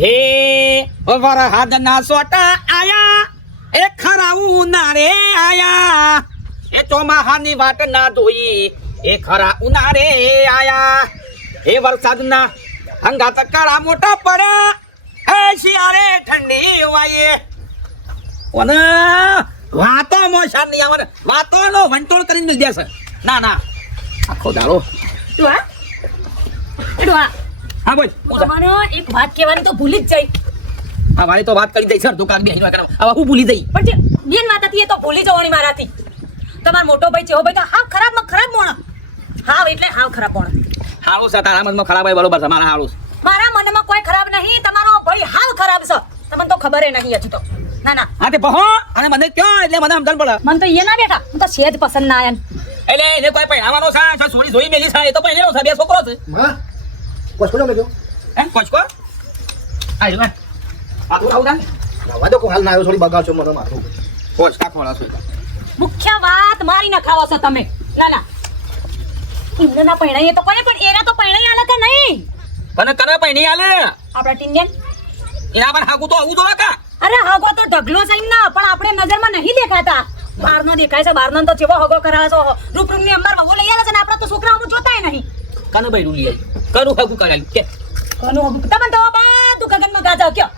હે વરહાદના સોટા આયા એ ખરા ઉનાળે આયા એ ચોમાહાની વાટ ના જોઈ એ ખરા ઉનાળે આયા એ વરસાદના હંગાત કાળા મોટા પડ્યા એ શિયાળે ઠંડી વાયે ઓને વાતો મોશા નહીં આવે વાતોનો વંટોળ કરીને મિલ દેશે ના ના આખો દાડો ડોહા ડોહા હા બોલ તમારો એક વાત કહેવાની તો ભૂલી જ જાય. હા મારી તો વાત કરી દઈ સર દુકાન બે હવે હું ભૂલી જઈ પણ જે બેન વાત હતી એ તો ભૂલી જવાની મારાથી. તમારો મોટો ભાઈ ચેવો ભાઈ તો હાવ ખરાબમાં ખરાબ મોણ. હાવ એટલે હાવ ખરાબ મોણ. હારું છે તારા મનમાં ખરાબ હોય બરોબર છે મારા હારું મારા મનમાં કોઈ ખરાબ નહીં. તમારો ભાઈ હાવ ખરાબ છે. તમને તો ખબર નહીં હજી તો. ના ના હા તે બહો અને મને કયો એટલે મને સમજણ પડે મને તો એ ના બેઠા. મને તો સેજ પસંદ ના આયા. એટલે એને કોઈ પહેરાવાનો છે સોરી જોઈ મેલી છે એ તો પહેરેલો છે બે છોકરો છે હા કોસ્કો નો લેજો હે કોચકો આઈ રે આ તું આવું દાન નવા દો કો હાલ ના આવ્યો થોડી બગાડશો મને મારું કોચ કાખવાળા છે મુખ્ય વાત મારી ના ખાવા છો તમે. ના ના ઇન્દ્ર ના પહેણાઈએ તો કોને પણ એના તો પહેણાઈ આલે કે નહીં. પણ કરે પહેણી આલે આપણા ટીંડિયન એના પર હાગુ તો આવું જોવે કા અરે હગો તો ઢગલો છે ના પણ આપણે નજરમાં નહીં દેખાતા. બહારનો દેખાય છે બહારનો તો જેવો હગો કરાવે છે રૂપ ની અંબર હગો લઈ આલે છે ને આપણે તો છોકરાઓ જોતાય નહીં. કાનો ભાઈ રૂલી આવી કરું હાગુ કરાયું કે કોનું હગો તમને તો બધું ગગનમાં ગાજાવ કયો